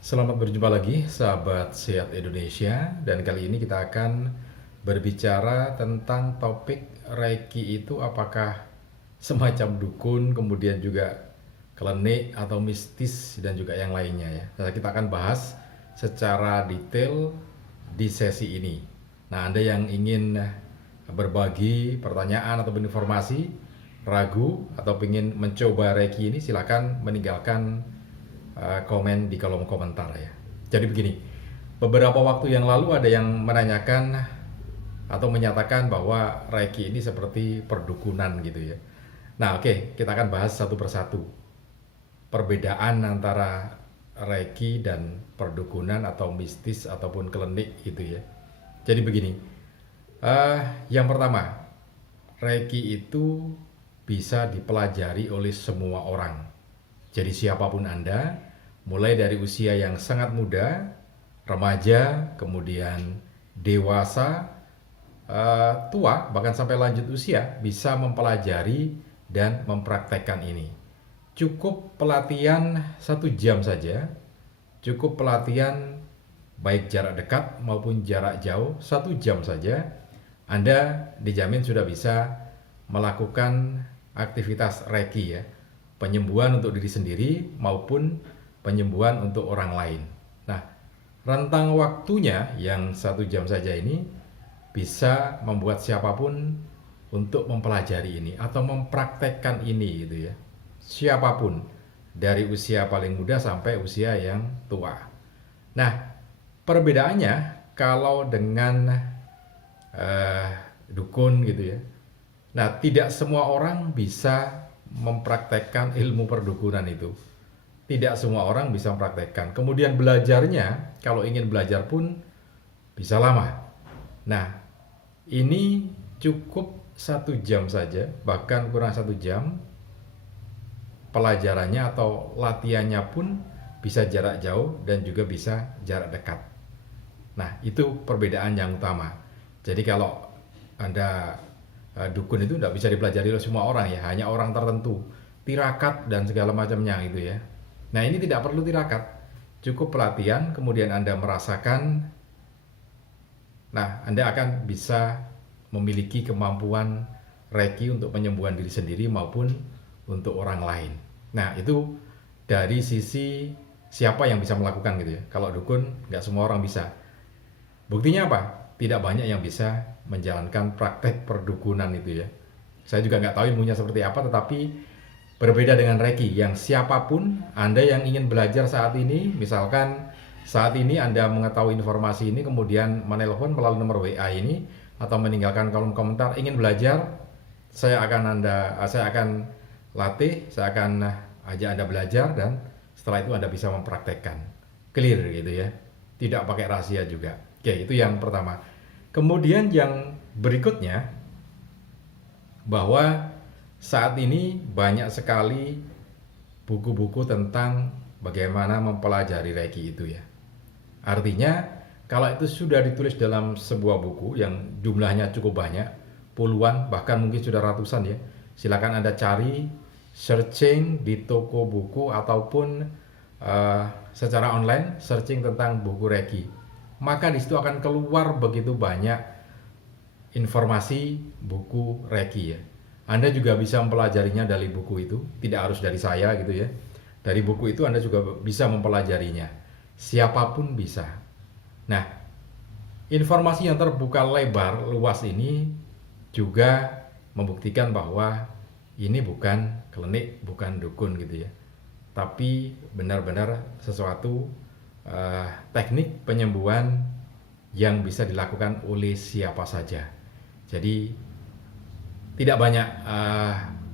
Selamat berjumpa lagi sahabat Sehat Indonesia, dan kali ini kita akan berbicara tentang topik Reiki itu apakah semacam dukun, kemudian juga klinik atau mistis dan juga yang lainnya ya. Nah, kita akan bahas secara detail di sesi ini. Nah, Anda yang ingin berbagi pertanyaan atau informasi, ragu atau ingin mencoba Reiki ini, silakan meninggalkan komen di kolom komentar ya. Jadi begini, beberapa waktu yang lalu ada yang menanyakan atau menyatakan bahwa Reiki ini seperti perdukunan gitu ya. Nah, oke, kita akan bahas satu persatu perbedaan antara Reiki dan perdukunan atau mistis ataupun klinik gitu ya. Jadi begini, yang pertama, Reiki itu bisa dipelajari oleh semua orang. Jadi siapapun Anda, mulai dari usia yang sangat muda, remaja, kemudian dewasa, tua, bahkan sampai lanjut usia, bisa mempelajari dan mempraktekkan ini. Cukup pelatihan 1 jam saja, cukup pelatihan baik jarak dekat maupun jarak jauh 1 jam saja, Anda dijamin sudah bisa melakukan aktivitas Reiki ya, penyembuhan untuk diri sendiri maupun penyembuhan untuk orang lain. Nah, rentang waktunya yang 1 jam saja ini bisa membuat siapapun untuk mempelajari ini atau mempraktekkan ini gitu ya. Siapapun, dari usia paling muda sampai usia yang tua. Nah, perbedaannya kalau dengan dukun gitu ya. Nah, tidak semua orang bisa mempraktekkan ilmu perdukunan itu. Tidak semua orang bisa mempraktekkan. Kemudian belajarnya, kalau ingin belajar pun bisa lama. Nah, ini cukup 1 jam saja, bahkan kurang 1 jam. Pelajarannya atau latihannya pun bisa jarak jauh dan juga bisa jarak dekat. Nah, itu perbedaan yang utama. Jadi kalau Anda dukun itu tidak bisa dipelajari oleh semua orang ya, hanya orang tertentu, tirakat dan segala macamnya gitu ya. Nah, ini tidak perlu tirakat, cukup pelatihan, kemudian Anda merasakan, nah Anda akan bisa memiliki kemampuan Reiki untuk penyembuhan diri sendiri maupun untuk orang lain. Nah, itu dari sisi siapa yang bisa melakukan gitu ya. Kalau dukun, nggak semua orang bisa. Buktinya apa? Tidak banyak yang bisa menjalankan praktek perdukunan itu ya. Saya juga nggak tahu ilmunya seperti apa, tetapi berbeda dengan Reiki yang siapapun Anda yang ingin belajar saat ini, misalkan saat ini Anda mengetahui informasi ini kemudian menelpon melalui nomor WA ini atau meninggalkan kolom komentar ingin belajar, saya akan latih, saya akan ajak Anda belajar, dan setelah itu Anda bisa mempraktekkan. Clear gitu ya. Tidak pakai rahasia juga. Oke, itu yang pertama. Kemudian yang berikutnya, bahwa saat ini banyak sekali buku-buku tentang bagaimana mempelajari Reiki itu ya. Artinya, kalau itu sudah ditulis dalam sebuah buku yang jumlahnya cukup banyak, puluhan, bahkan mungkin sudah ratusan ya, silakan Anda cari, searching di toko buku ataupun secara online, searching tentang buku Reiki. Maka di situ akan keluar begitu banyak informasi buku Reiki ya. Anda juga bisa mempelajarinya dari buku itu, tidak harus dari saya gitu ya. Dari buku itu Anda juga bisa mempelajarinya. Siapapun bisa. Nah, informasi yang terbuka lebar, luas ini juga membuktikan bahwa ini bukan klinik, bukan dukun gitu ya. Tapi benar-benar sesuatu teknik penyembuhan yang bisa dilakukan oleh siapa saja. Jadi tidak banyak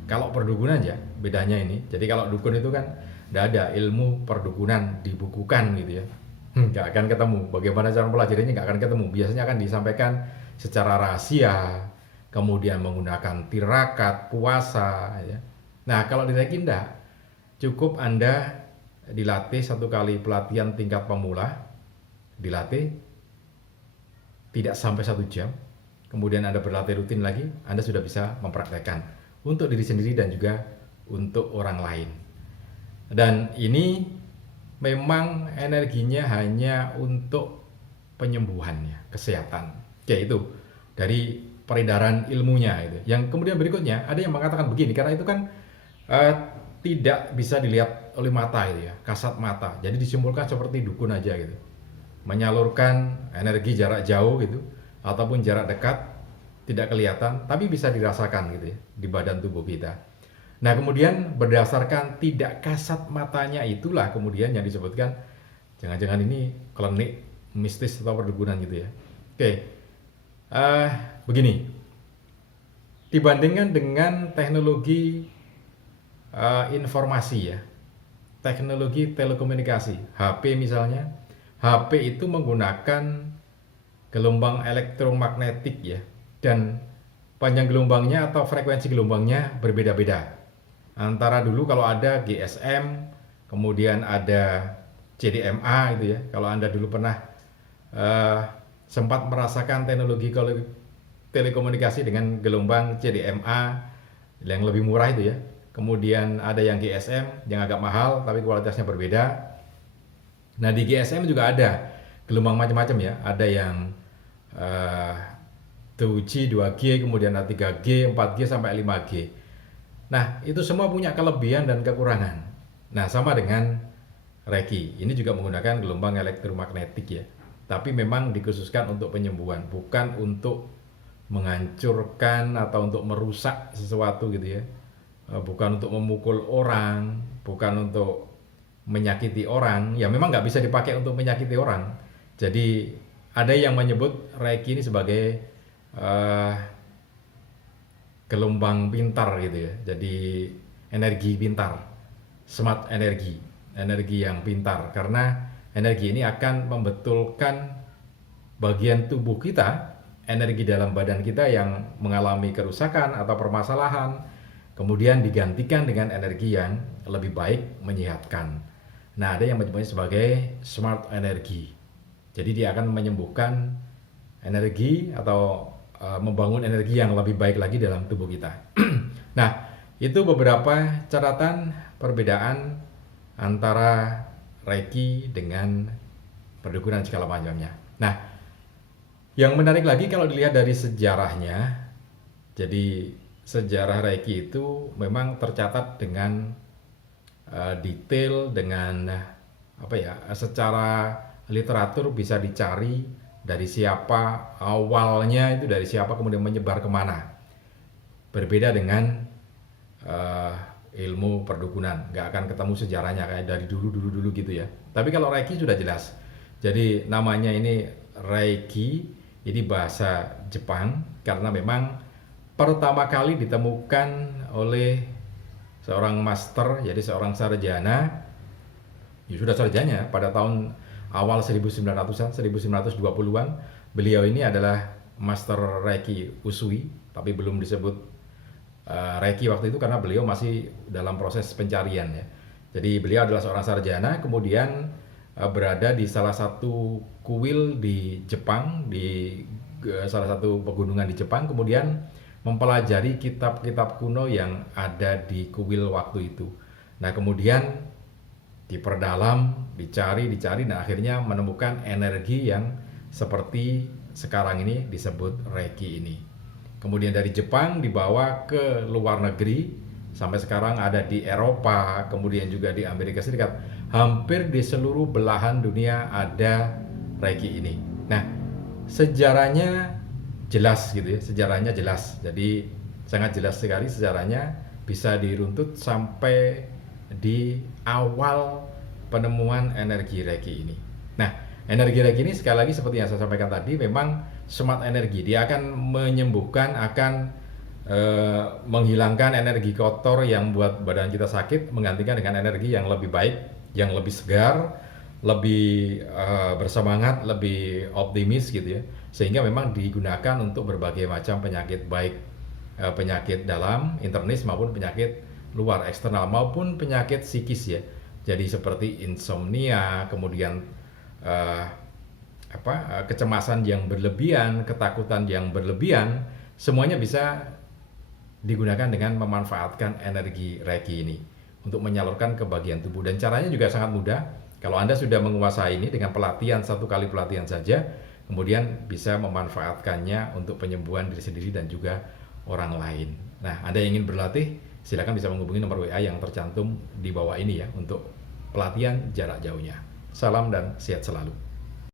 kalau perdukunan ya bedanya ini. Jadi kalau dukun itu kan tidak ada ilmu perdukunan dibukukan gitu ya, nggak akan ketemu. Bagaimana cara mempelajarinya nggak akan ketemu. Biasanya akan disampaikan secara rahasia, kemudian menggunakan tirakat, puasa ya. Nah, kalau di Reiki enggak, cukup Anda dilatih 1 kali pelatihan tingkat pemula, dilatih tidak sampai 1 jam, kemudian Anda berlatih rutin lagi, Anda sudah bisa mempraktekkan untuk diri sendiri dan juga untuk orang lain. Dan ini memang energinya hanya untuk penyembuhan ya, kesehatan. Oke, itu dari peredaran ilmunya itu. Yang kemudian berikutnya ada yang mengatakan begini, karena itu kan eh, tidak bisa dilihat oleh mata itu ya, kasat mata. Jadi disimpulkan seperti dukun aja gitu. Menyalurkan energi jarak jauh gitu ataupun jarak dekat tidak kelihatan tapi bisa dirasakan gitu ya di badan tubuh kita. Nah, kemudian berdasarkan tidak kasat matanya itulah kemudian yang disebutkan jangan-jangan ini klinik mistis atau perdukunan gitu ya. Oke, eh begini, dibandingkan dengan teknologi informasi ya, teknologi telekomunikasi, HP misalnya, HP itu menggunakan gelombang elektromagnetik ya, dan panjang gelombangnya atau frekuensi gelombangnya berbeda-beda. Antara dulu kalau ada GSM, kemudian ada CDMA itu ya. Kalau Anda dulu pernah eh, sempat merasakan teknologi telekomunikasi dengan gelombang CDMA yang lebih murah itu ya. Kemudian ada yang GSM yang agak mahal tapi kualitasnya berbeda. Nah, di GSM juga ada gelombang macam-macam ya. Ada yang 2G, 2G, kemudian ada 3G, 4G sampai 5G. Nah, itu semua punya kelebihan dan kekurangan. Nah, sama dengan Reiki. Ini juga menggunakan gelombang elektromagnetik ya. Tapi memang dikhususkan untuk penyembuhan, bukan untuk menghancurkan atau untuk merusak sesuatu gitu ya. Bukan untuk memukul orang, bukan untuk menyakiti orang. Ya memang nggak bisa dipakai untuk menyakiti orang. Jadi ada yang menyebut Reiki ini sebagai gelombang pintar gitu ya. Jadi energi pintar, smart energi, energi yang pintar. Karena energi ini akan membetulkan bagian tubuh kita, energi dalam badan kita yang mengalami kerusakan atau permasalahan, kemudian digantikan dengan energi yang lebih baik, menyehatkan. Nah, ada yang menyebutnya sebagai smart energi. Jadi dia akan menyembuhkan energi atau membangun energi yang lebih baik lagi dalam tubuh kita. Nah, itu beberapa catatan perbedaan antara Reiki dengan perdukunan segala macamnya. Nah, yang menarik lagi kalau dilihat dari sejarahnya, jadi sejarah Reiki itu memang tercatat dengan detail, dengan secara literatur bisa dicari dari siapa awalnya, itu dari siapa kemudian menyebar kemana. Berbeda dengan ilmu perdukunan, nggak akan ketemu sejarahnya kayak dari dulu gitu ya. Tapi kalau Reiki sudah jelas. Jadi namanya ini Reiki, ini bahasa Jepang karena memang pertama kali ditemukan oleh seorang master, jadi seorang sarjana, ya sudah sarjana pada tahun awal 1900-an, 1920-an. Beliau ini adalah master Reiki Usui, tapi belum disebut Reiki waktu itu karena beliau masih dalam proses pencarian ya. Jadi beliau adalah seorang sarjana, kemudian berada di salah satu kuil di Jepang, di salah satu pegunungan di Jepang, kemudian mempelajari kitab-kitab kuno yang ada di kuil waktu itu. Nah, kemudian diperdalam, dicari, nah akhirnya menemukan energi yang seperti sekarang ini disebut Reiki ini. Kemudian dari Jepang dibawa ke luar negeri, sampai sekarang ada di Eropa, kemudian juga di Amerika Serikat. Hampir di seluruh belahan dunia ada Reiki ini. Nah, sejarahnya jelas gitu ya, sejarahnya jelas. Jadi sangat jelas sekali sejarahnya, bisa diruntut sampai di awal penemuan energi Reiki ini. Nah, energi Reiki ini sekali lagi seperti yang saya sampaikan tadi, memang smart energi. Dia akan menyembuhkan, akan menghilangkan energi kotor yang buat badan kita sakit, menggantikan dengan energi yang lebih baik, yang lebih segar, lebih bersemangat, lebih optimis gitu ya. Sehingga memang digunakan untuk berbagai macam penyakit, baik penyakit dalam, internis, maupun penyakit luar, eksternal, maupun penyakit psikis ya. Jadi seperti insomnia, kemudian kecemasan yang berlebihan, ketakutan yang berlebihan, semuanya bisa digunakan dengan memanfaatkan energi Reiki ini untuk menyalurkan ke bagian tubuh. Dan caranya juga sangat mudah. Kalau Anda sudah menguasai ini dengan pelatihan, 1 kali pelatihan saja, kemudian bisa memanfaatkannya untuk penyembuhan diri sendiri dan juga orang lain. Nah, Anda yang ingin berlatih, silakan bisa menghubungi nomor WA yang tercantum di bawah ini ya untuk pelatihan jarak jauhnya. Salam dan sehat selalu.